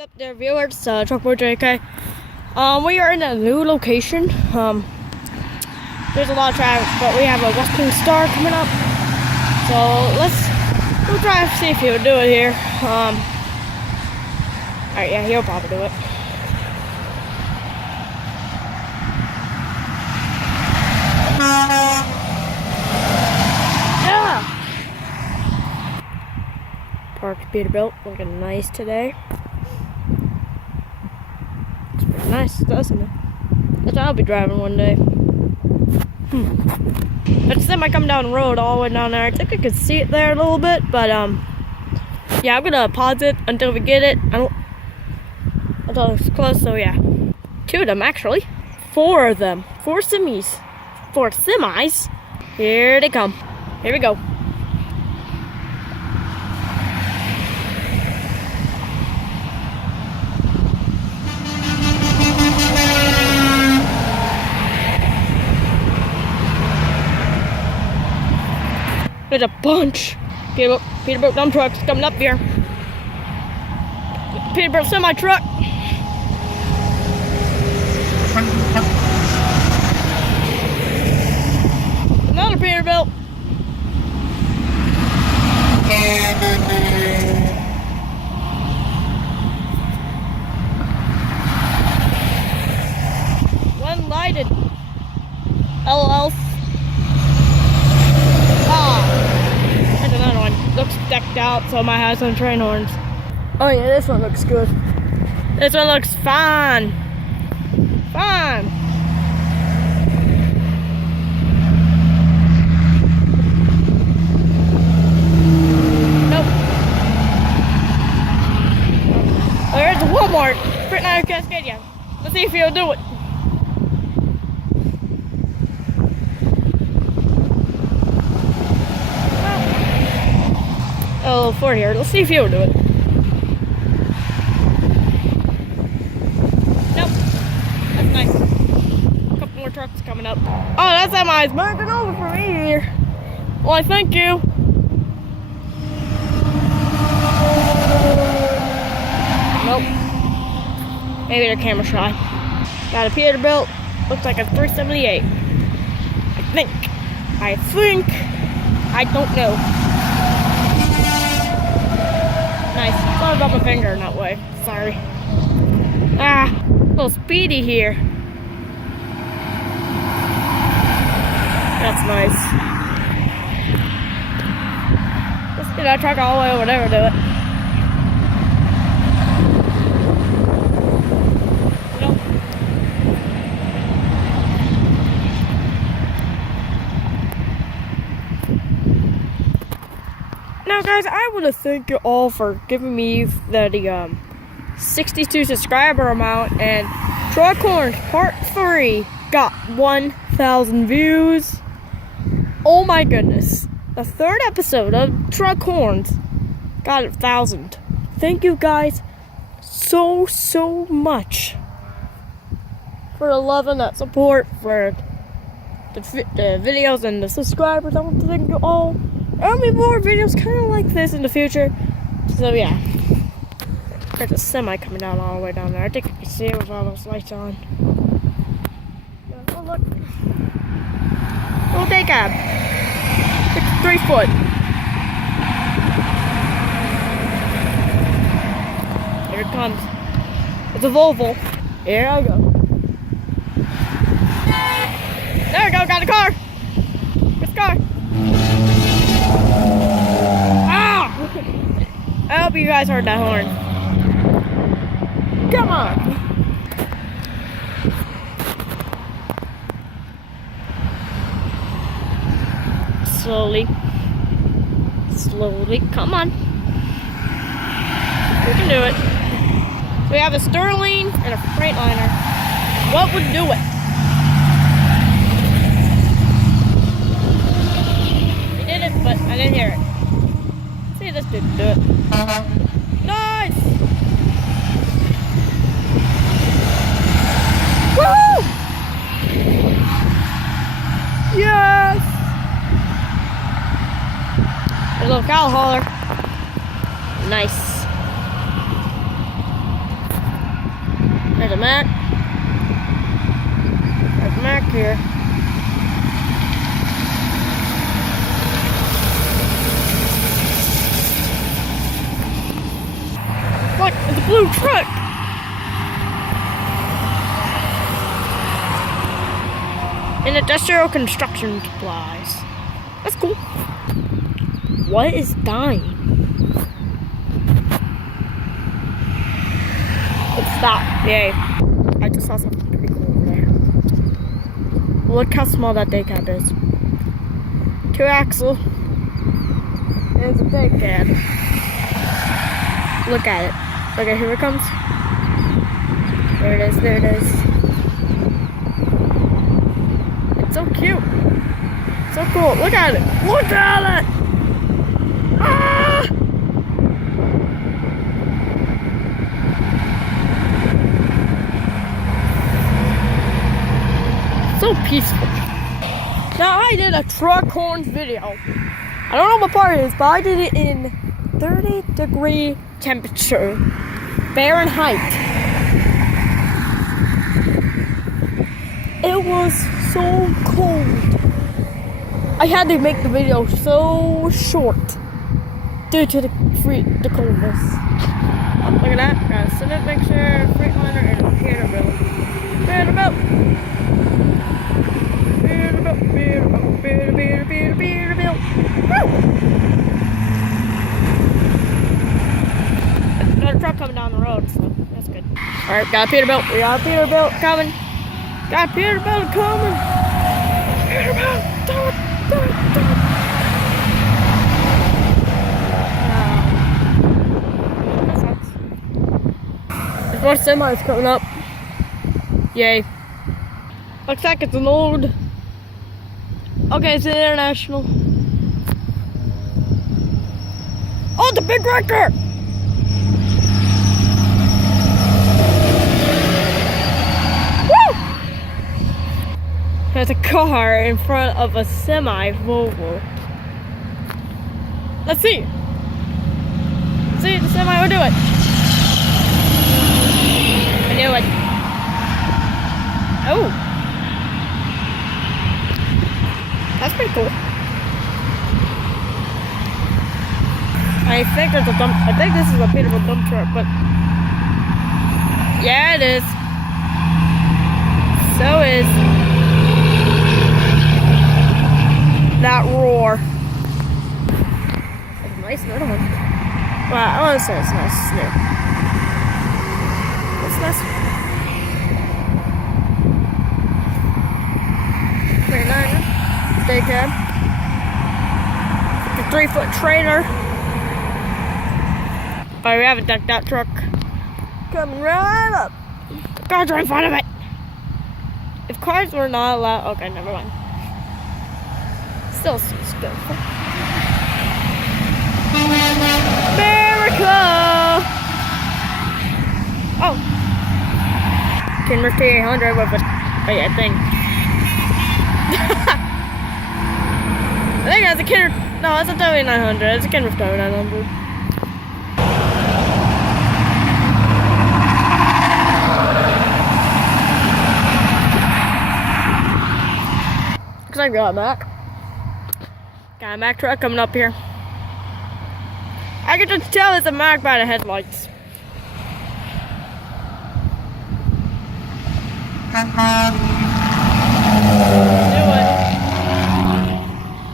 What's up there, viewers? Truckboy JK. We are in a new location. There's a lot of traffic, but we have a Western Star coming up. So let's go try and see if he'll do it here. Alright, yeah, he'll probably do it. Yeah! Parked Peterbilt, looking nice today. It's pretty nice, doesn't it? That's what I'll be driving one day. But the semi come down the road all the way down there. I think I could see it there a little bit, but yeah, I'm gonna pause it until we get it. Until it's close, so yeah. 2 of them actually. 4 of them. 4 semis. 4 semis. Here they come. Here we go. There's a bunch. Peterbilt dump trucks coming up here. Peterbilt semi truck. Another Peterbilt. One lighted. LL. There's another one. Looks decked out, so might have some train horns. Oh yeah, this one looks good. This one looks fine. Fine. Nope. Oh, there's a Walmart. Right now, Cascadia. Let's see if he'll do it. Oh, Ford here. Let's see if he'll do it. Nope. That's nice. A couple more trucks coming up. Oh, that semi's backing over for me here. Why, thank you. Nope. Maybe they're camera shy. Got a Peterbilt. Looks like a 378. I think. I don't know. Nice. Sorry about my finger in that way. Sorry. A little speedy here. That's nice. Let's get that truck all the way over there and do it. Nope. Now guys, I want to thank you all for giving me the 62 subscriber amount, and Truck Horns Part 3 got 1,000 views. Oh my goodness. The 3rd episode of Truck Horns got 1,000. Thank you guys so much for the love and that support, for the videos and the subscribers. I want to thank you all. There'll be more videos kind of like this in the future. So yeah. There's a semi coming down all the way down there. I think I can see it with all those lights on. Oh look. Little day cab. It's 3 foot. Here it comes. It's a Volvo. Here I go. There we go, got a car. This car. I hope you guys heard that horn. Come on! Slowly. Slowly. Come on. We can do it. So we have a Sterling and a Freightliner. What would do it? We did it, but I didn't hear it. See, this didn't do it. Nice! Woo! Yes! A little cow hauler. Nice. There's a Mac. There's a Mac here. Look, it's a blue truck. And industrial construction supplies. That's cool. What is dying? It's that. Yay. I just saw something pretty cool over there. Look how small that day cab is. 2 axle. There's a day cab. Look at it. Okay, here it comes. There it is, there it is. It's so cute. So cool. Look at it. Look at it! Ah! So peaceful. Now I did a truck horns video. I don't know what part it is, but I did it in 30-degree temperature, Fahrenheit. It was so cold. I had to make the video so short due to the coldness. Oh, look at that. Gotta sit it, make sure Freightliner and Peterbilt. Peterbilt. Peterbilt. Woo! Another truck coming down the road, so that's good. Alright, got a Peterbilt. We got a Peterbilt coming. Got a Peterbilt coming. Peterbilt. Do it. Do it. Do it. That sucks. There's more semis coming up. Yay. Looks like it's an old. Okay, it's an international. Oh, the big wrecker! Woo! There's a car in front of a semi Volvo. Let's see. See, the semi will do it. I knew it. Oh. That's pretty cool. I think there's a dump. I think this is a bit of a dump truck, but yeah, it is. So is that roar. It's a nice little one. Well, I want to say it's nice. It's new. It's nice. Freightliner. Day cab. The 3-foot trailer. But we have a decked out truck coming right up. The cars are in front of it. If cars were not allowed, okay, never mind. Still seems good. America! Oh. Kenworth T800 with a thing. I think that's a Kenworth. No, that's a W900. It's a Kenworth W900. Looks like we got a Mac. Got a Mac truck coming up here. I can just tell it's a Mac by the headlights.